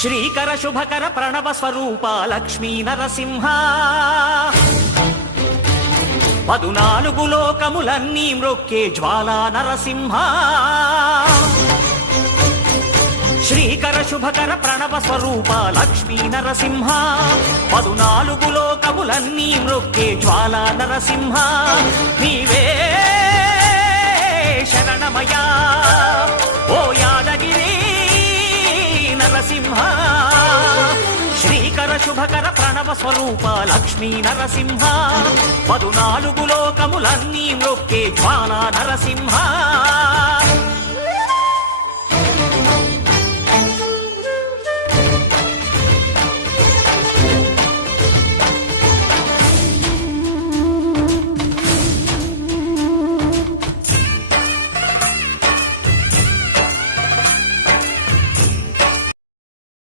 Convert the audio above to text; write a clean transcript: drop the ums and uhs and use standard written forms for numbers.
శ్రీకర శుభకర ప్రణవ స్వరూప లక్ష్మీ నరసింహ 14 లోకములన్నీ మ్రొక్కే జ్వాలా నరసింహ శ్రీకర శుభకర ప్రణవ స్వరూప లక్ష్మీ నరసింహ 14 లోకములన్నీ మ్రొక్కే జ్వాలా నరసింహ నీవే శరణమయా ఓ యాదగిరి నరసింహ శ్రీకర శుభకర ప్రణవ స్వరూప లక్ష్మీ నరసింహ 14 లోకములన్నీ మ్రొక్కే జ్వాలా నరసింహ